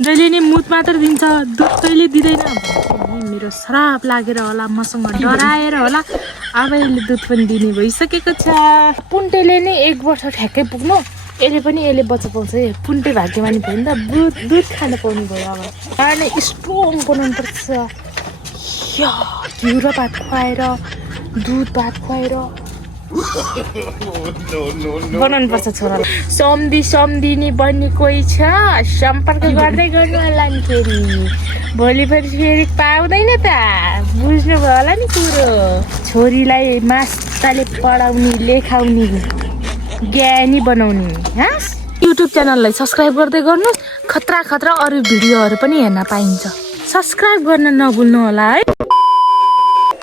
जहिले नि मुत मात्र दिन्छ, दुध कहिले दिँदैन। मेरो श्राप लागेर होला, मसँग डराएर होला, अब यसले दुध पनि दिने भइसकेको छ। पुन्टेले नै 1 वर्ष ठ्याक्कै पुग्नु, यसले पनि यसले बच्चा पाउँछ है। पुन्टे भाग्यमानी भयो नि त, दुध खान पाउनु भयो। अब कारण स्ट्रङ बनाउनु पर्छ, घिउ र भात खुवाएर, दुध भात खुवाएर बनाउनु पर्छ छोरालाई। सम्धिनी बन्ने कोही छ, सम्पर्क गर्दै गर्नु होला नि। भोलि फेरि पाउँदैन त, बुझ्नुभयो होला नि कुरो। छोरीलाई मास्ताले पढाउने, लेखाउने, ज्ञानी बनाउने। युट्युब च्यानललाई सब्सक्राइब गर्दै गर्नु। खतरा अरू भिडियोहरू पनि हेर्न पाइन्छ। सब्सक्राइब गर्न नभुल्नु होला है।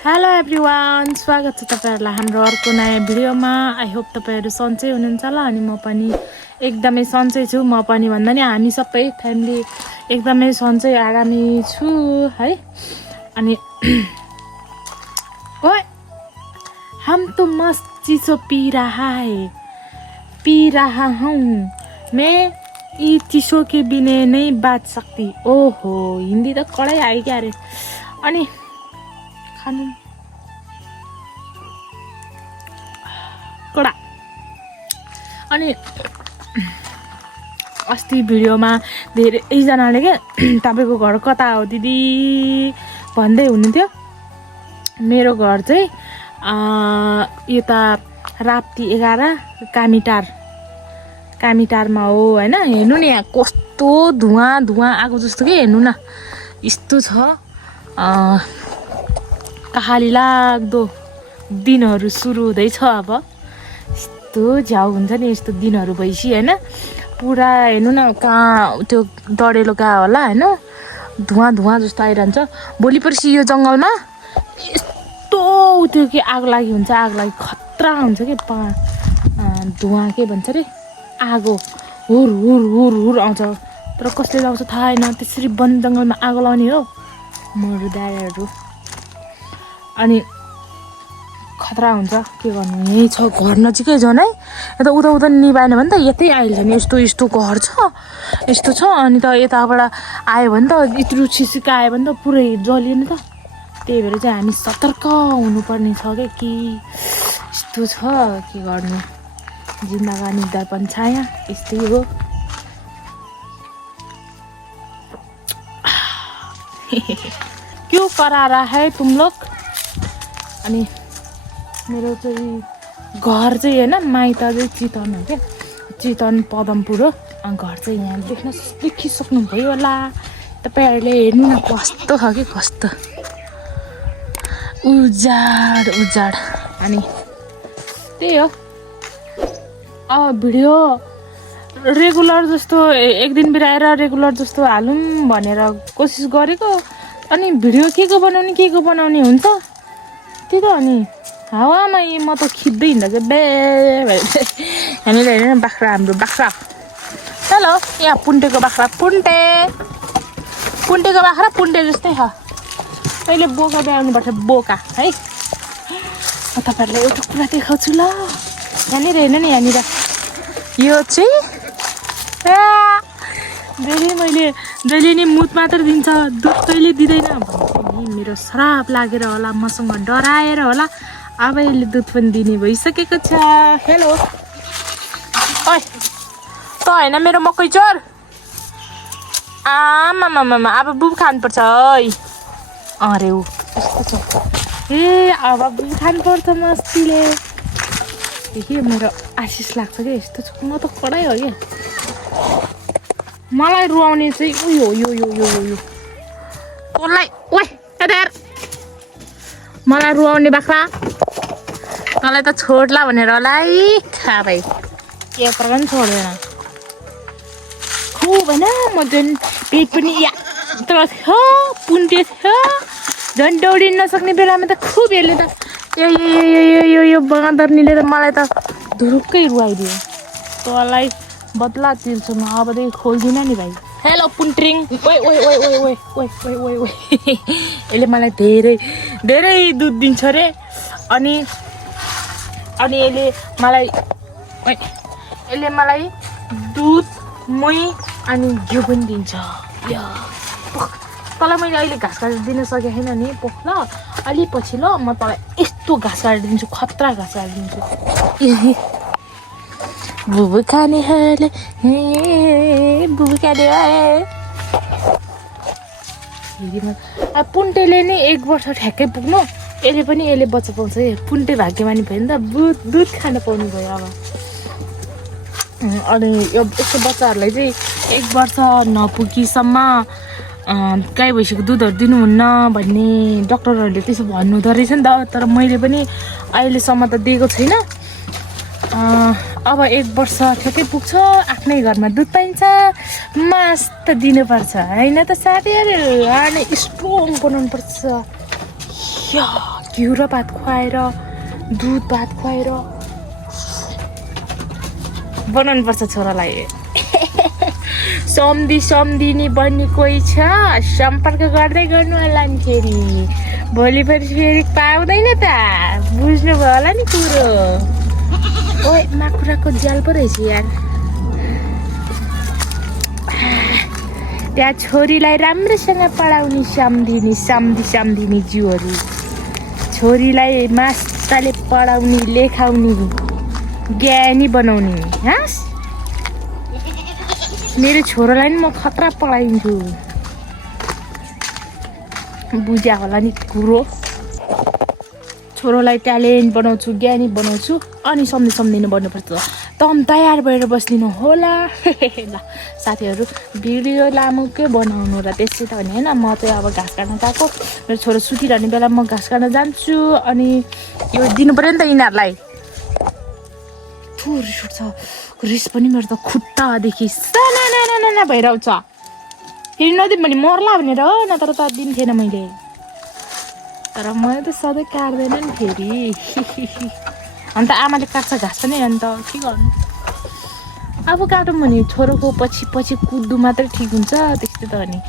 हेलो एभ्रिवान, स्वागत छ तपाईँहरूलाई हाम्रो अर्को नयाँ भिडियोमा। आई होप तपाईँहरू सन्चै हुनुहुन्छ होला, अनि म पनि एकदमै सन्चै छु। म पनि भन्दा नि हामी सबै फ्यामिली एकदमै सन्चै आरामी छु है। अनि ओए हम तो मस्त चिसो पी रहा हूँ मैं, यी चिसो के बिना नहीं बाँच सकती। ओहो, हिन्दी त कडै आयो क्या अरे। अनि खानु कडा। अनि अस्ति भिडियोमा धेरैजनाले क्या तपाईँको घर कता हो दिदी भन्दै हुनुहुन्थ्यो। मेरो घर चाहिँ यता राप्ती 11 कामीटारमा हो होइन। हेर्नु नि यहाँ कस्तो धुवाँ आएको जस्तो कि, हेर्नु न यस्तो छ। कहाली लाग्दो दिनहरू सुरु हुँदैछ। अब यस्तो झ्याउ हुन्छ नि यस्तो दिनहरू भएपछि होइन। पुरा हेर्नु न कहाँ त्यो डढेलो गएको होला होइन, धुवाँ जस्तो आइरहन्छ। भोलि पर्सि यो जङ्गलमा यस्तो त्यो के आगो लागि हुन्छ, आगो लागि खतरा हुन्छ कि। धुवाँ के भन्छ अरे, आगो हुर आउँछ। तर कसले लाउँछ थाहा छैन। त्यसरी वन जङ्गलमा आगो लाउने हो मरुदाहरू। अनि खतरा हुन्छ, के गर्नु। यहीँ छ घर नजिकै झन् है। यता उता निभाएन भने त यतै आइहाल्छ नि। यस्तो घर छ, यस्तो छ। अनि त यताबाट आयो भने त यत्रो छिसिका आयो भने त पुरै जलिएन त। त्यही भएर चाहिँ हामी सतर्क हुनुपर्ने छ कि यस्तो छ। के गर्नु, जिन्दगानी दर्पण छाया यस्तै हो। क्यों करा रहा है तुम लोग। अनि मेरो चाहिँ घर चाहिँ होइन, माइत चाहिँ चितवन हो क्या, चितवन पदमपुर हो। घर चाहिँ यहाँ देखिसक्नुभयो होला तपाईँहरूले। हेर्नु न कस्तो छ कि, कस्तो उजाड। अनि त्यही हो। अब भिडियो रेगुलर जस्तो एक दिन बिराएर रेगुलर जस्तो हालौँ भनेर कोसिस गरेको। अनि भिडियो के को बनाउने हुन्छ त्यही त। अनि हावामा म त खिच्दै हिँड्दा चाहिँ बे हामीले हेरेन बाख्रा, हाम्रो बाख्रा। हेलो, यहाँ पुन्टेको बाख्रा, पुन्टेको बाख्रा पुन्टे जस्तै छ। अहिले बोका ब्याउनुपर्छ, बोका है। म तपाईँहरूलाई एउटा कुरा देखाउँछु ल। यहाँनिर हेर्नु नि, यहाँनिर यो चाहिँ जहिले नि मुत मात्र दिन्छ, दुध कहिले दिँदैन। मेरो श्राप लागेर होला, मसँग डराएर होला, अब यसले दुध पनि दिने भइसकेको छ। हेलो ओए, त होइन मेरो मकै चोर। आमामामा, अब बुब खानुपर्छ है। अरे ऊ यस्तो छ। ए अब बुब खानुपर्छ मस्तीले। के मेरो आशिष लाग्छ क्या यस्तो छ। म त कडै हो क्या। मलाई रुवाउने चाहिँ उयो यो तँलाई। ओए यतार, मलाई रुवाउने बाख्रा, तँलाई त छोड्ला भनेर होला है। खा भाइ, के पनि छोड्दैन। खुब होइन, म झन् पेट पनि यत्रो थियो, पुन्टे थियो, झन् दौडिन नसक्ने बेलामा त खुब यसले त यो बाँदरनीले त मलाई त धुरुक्कै रुवाइदियो। तँलाई बदला तिर्छु म अबदेखि खोल्दिनँ नि भाइ। हेलो पुन्ट्रिङ। ओए यसले मलाई धेरै दुध दिन्छ रे। अनि यसले मलाई दुध, मही अनि घिउ पनि दिन्छ। या तँलाई मैले अहिले घाँस काटेर दिन सकेको छैन नि पोख ल अलि पछि ल म तँलाई यस्तो घाँस काटेर दिन्छु खतरा घाँस काटेर दिन्छु बुबु खानेहरूले बुबु खाने पुन्टेले नै 1 वर्ष ठ्याक्कै पुग्नु यसले पनि यसले बच्चा पाउँछ है पुन्टे भाग्यमानी भयो नि त दुध खान पाउनु भयो अब अनि यो यस्तो बच्चाहरूलाई चाहिँ 1 वर्ष नपुगीसम्म गाई भैँसीको दुधहरू दिनुहुन्न भन्ने डक्टरहरूले त्यसो भन्नुहुँदो रहेछ नि त तर मैले पनि अहिलेसम्म त दिएको छैन अब 1 वर्ष ठ्याक्कै पुग्छ आफ्नै घरमा दुध पाइन्छ मास त दिनुपर्छ होइन त साथीहरू अनि स्ट्रङ बनाउनुपर्छ घिउ र भात खुवाएर दुध भात खुवाएर बनाउनुपर्छ छोरालाई सम्धिनी बन्ने कोही छ सम्पर्क गर्दै गर्नु होला नि फेरि भोलि फेरि पाउँदैन त बुझ्नुभयो होला नि कुरो ओए माकुराको ज्याल पो रहेछ यार त्यहाँ छोरीलाई राम्रोसँग पढाउने सम्धिनी जिउहरू छोरीलाई मास्टरले पढाउने लेखाउने ज्ञानी बनाउने हाँस मेरो छोरालाई नि म खतरा पढाइदिन्छु बुझ्या होला नि कुरो छोरोलाई ट्यालेन्ट बनाउँछु ज्ञानी बनाउँछु अनि सम्झिनु पर्नुपर्छ तँ तयार भएर बस्दिनु होला ल साथीहरू भिडियो लामोकै बनाउनु र त्यसै त भने होइन म चाहिँ अब घाँस काट्न गएको मेरो छोरो सुतिरहने बेला म घाँस काट्न जान्छु अनि यो दिनु पऱ्यो नि त यिनीहरूलाई रिस उठ्छ रिस पनि मेरो त खुट्टादेखि साना भएर आउँछ फेरि नदिउँ भने मर्ला भनेर हो नत्र त दिन्थेन मैले तर मैले त सधैँ काट्दैन नि फेरि अन्त आमाले काट्छ घाँस पनि अन्त के गर्नु अब काटौँ भने छोरोको पछि कुद्नु मात्रै ठिक हुन्छ त्यस्तै त अनि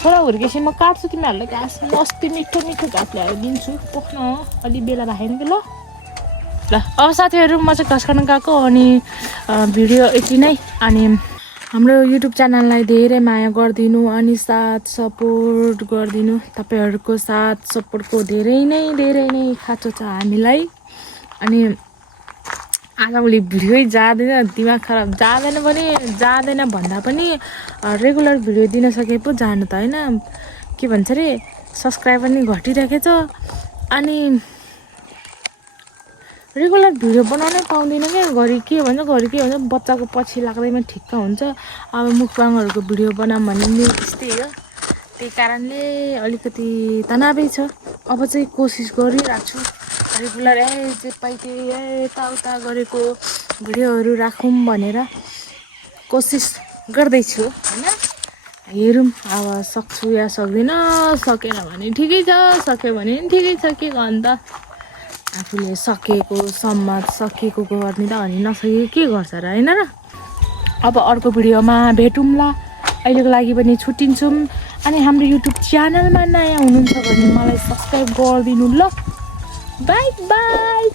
छोरा हुर्केपछि म काट्छु तिमीहरूलाई घाँस मस्ती मिठो घाँस ल्याएर दिन्छु पोख्न अलि बेला राखेन कि ल अब साथीहरू म चाहिँ घाँस काट्न गएको अनि भिडियो यति नै अनि हाम्रो युट्युब च्यानललाई धेरै माया गरिदिनु अनि साथ सपोर्ट गरिदिनु तपाईँहरूको साथ सपोर्टको धेरै नै खाँचो छ हामीलाई अनि आजभोलि भिडियो जाँदैन दिमाग खराब जाँदैन भन्दा पनि रेगुलर भिडियो दिन सके पो जानु त होइन के भन्छ अरे सब्सक्राइब पनि घटिरहेको छ अनि रेगुलर भिडियो बनाउनै पाउँदिनँ क्या घरि के भन्छ बच्चाको पछि लाग्दैमा ठिक्क हुन्छ अब मुखबाङहरूको भिडियो बनाऊँ भने नि त्यस्तै हो त्यही कारणले अलिकति तनावै छ अब चाहिँ कोसिस गरिरहेको छु रेगुलर जे पाइते यताउता गरेको भिडियोहरू राखौँ भनेर कोसिस गर्दैछु होइन हेरौँ अब सक्छु या सक्दिनँ सकेन भने ठिकै छ सक्यो भने पनि ठिकै छ के गर्नु त आफूले सकेको सम्म सकेको गर्ने त अनि नसकेको के गर्छ र होइन र अब अर्को भिडियोमा भेटौँला अहिलेको लागि पनि छुट्टिन्छौँ अनि हाम्रो युट्युब च्यानलमा नयाँ हुनुहुन्छ भने मलाई सब्सक्राइब गरिदिनु ल बाई